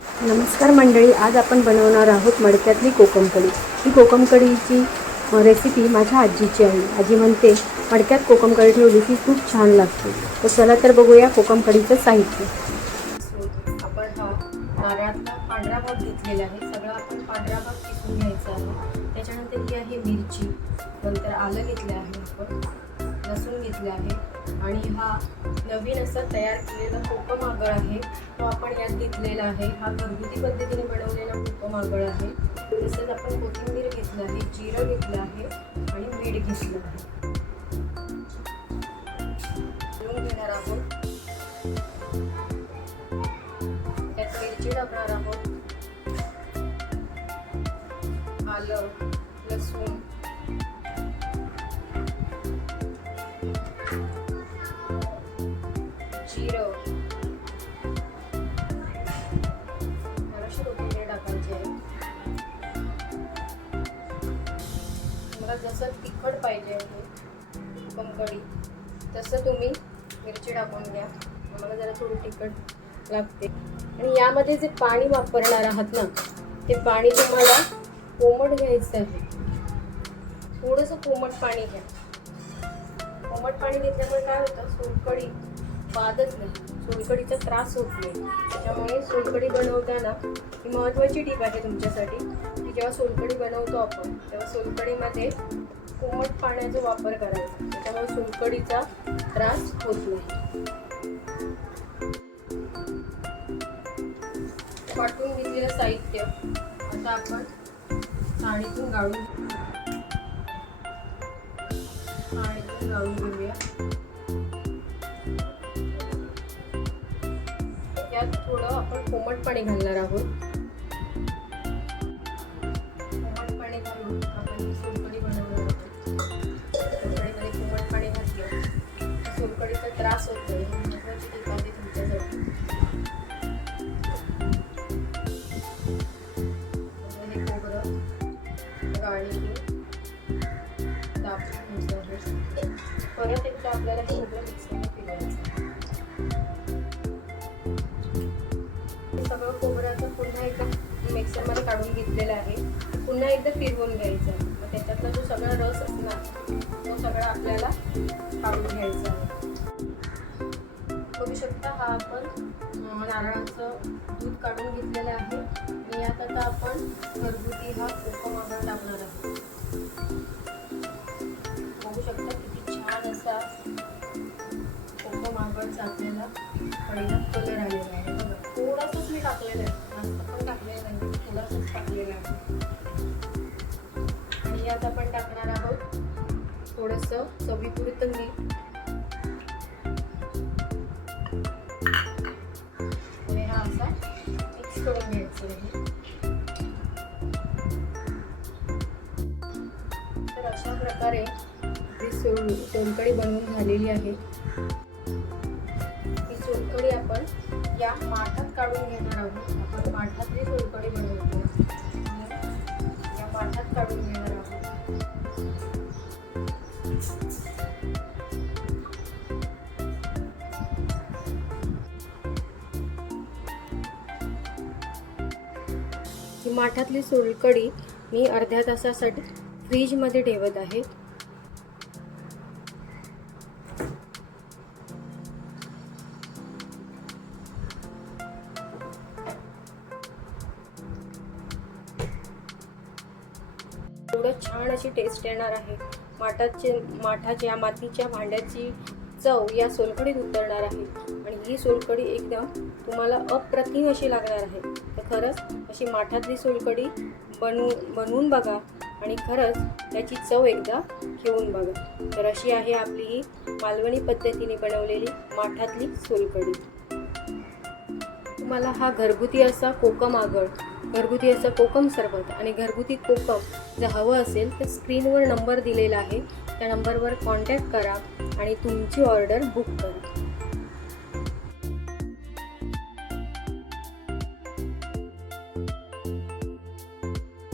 नमस्कार मंडळी, आज आपण बनवणार आहोत मडक्यातली कोकम कढी। ही कोकम कढीची रेसिपी माझ्या आजीची आहे। आजी म्हणते मडक्यात कोकम कढी ठेवली की खूप छान लागते। तर चला तर बघूया कोकम कढीचं साहित्य। आपण हा नारळातला पांढरा भाग घेतलेला आहे। सगळं आपण पांढरा भाग किसून घ्यायचा आहे। त्याच्यानंतर ही आहे मिरची, नंतर आलं घेतलं आहे, आपण लसूण घेतलं आहे आणि हा नवीन असा तयार केलेला कोकम आगळ आहे, तो आपण यात घेतलेला आहे। हा घरगुती पद्धतीने बनवलेला कोकम आगळ आहे। तसेच आपण कोथिंबीर घेतलं आहे, जिरं घेतलं आहे आणि मीठ घेतलं आहे। लसूण घेणार आहोत, त्यात मिरची टाकणार आहोत, आलं, लसूण, जिरं, जराशी कोथिंबीर टाकायची आहे। मला जसं तिखट पाहिजे आहे कोकम कढी तसं तुम्ही मिरची टाकून घ्या। मला जरा थोडी तिखट लागते। आणि यामध्ये जे पाणी वापरणार आहात ना, ते पाणी तुम्हाला कोमट घ्यायचं आहे। थोडंसं कोमट पाणी घ्या। कोमट पाणी घेतल्यामुळे काय होतं, सोलकढी बाधत नाही, सोलकढीचा त्रास होत नाही। त्याच्यामुळे सोलकढी बनवताना ही महत्त्वाची टीप आहे तुमच्यासाठी की जेव्हा सोलकढी बनवतो आपण तेव्हा सोलकढीमध्ये कोमट पाण्याचा वापर करायचा, त्याच्यामुळे सोलकढीचा त्रास होत नाही। वाटून घेतलेलं साहित्य आता आपण चाळणीतून गाळून घेऊया। यात थोडं आपण कोमट पाणी घालणार आहोत। कोमट पाणी घालून आपण सोलकढी बनवणार आहोत। सोलकढीमध्ये कोमट पाणी घातलं सोलकढीचा त्रास होतो, ही महत्त्वाची टीप आहे तुमच्यासाठी। हे खोबरं गाळणी दाबून घ्यायचं आहे। परत एकदा आपल्याला हे खोबरं मिक्सरने फिरवायचं। सगळं खोबऱ्याचं पुन्हा एकदा मिक्सरमध्ये काढून घेतलेलं आहे। पुन्हा एकदा फिरवून घ्यायचं। मग त्याच्यातला जो सगळा रस असणार तो सगळा आपल्याला काढून घ्यायचा आहे। बघू शकता हा आपण नारळाचं दूध काढून घेतलेलं आहे आणि यात आता आपण घरगुती हा कोकम आगळ टाकणार आहोत। बघू शकता किती छान असा कोकम आगळचा आपल्याला कढीला कलर आलेला आहे। बघा, थोडंसंच मी टाकलेलं आहे, जास्त पण टाकलेलं नाही, थोडंसंच टाकलेलं आहे। आणि यात आपण टाकणार आहोत थोडंसं चवीपुरतं मीठ आणि हा असा मिक्स करून घ्यायचं आहे। तर अशा प्रकारे सोलकढी बनवून झालेली आहे। ही सोलकढी आपण या माठात काढून घेणार आहोत। आपण माठातली सोलकढी बनवतो, या माठात काढून घेणार आहोत। ही माठातली सोलकढी मी अर्ध्या तासासाठी फ्रीजमध्ये ठेवत आहे। एवढं छान अशी टेस्ट येणार आहे। माठाच्या मातीच्या भांड्याची चव या सोलकढीत उतरणार आहे आणि ही सोलकढी एकदम तुम्हाला अप्रतिम अशी लागणार आहे। तर खरंच अशी माठातली सोलकढी बनवून बघा आणि खरंच त्याची चव एकदा घेऊन बघा। तर अशी आहे आपली ही मालवणी पद्धतीने बनवलेली माठातली सोलकढी। तुम्हाला हा घरगुती असा कोकम आगळ, घरगुती असं कोकम सरबत आणि घरगुती कोकम जर हवं असेल तर स्क्रीनवर नंबर दिलेला आहे, त्या नंबरवर कॉन्टॅक्ट करा आणि तुमची ऑर्डर बुक करा।